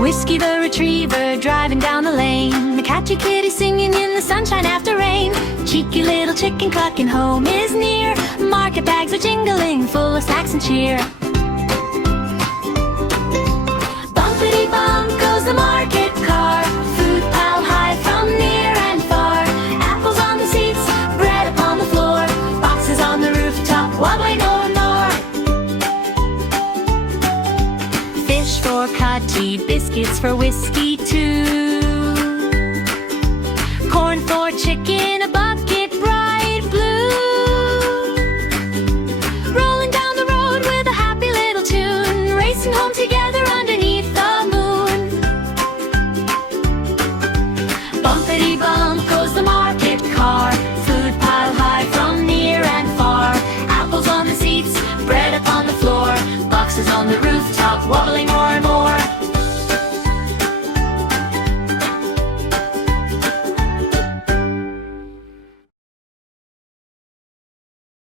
Whisky the Retriever driving down the lane. The Catchy kitty singing in the sunshine after rain. Cheeky little chicken clucking, home is near. Market bags are jingling, full of snacks and cheer. Bumpity bump goes the market car. Food piled high from near and far. Apples on the seats, bread upon the floor. Boxes on the rooftop, wobbling no more. Fish for Catchy, biscuits for Whisky too. Corn for chicken, a bucket bright blue. Rolling down the road with a happy little tune. Racing home together underneath the moon. Bumpity bump goes the market car. Food piled high from near and far. Apples on the seats, bread upon the floor. Boxes on the rooftop, wobbling more and more.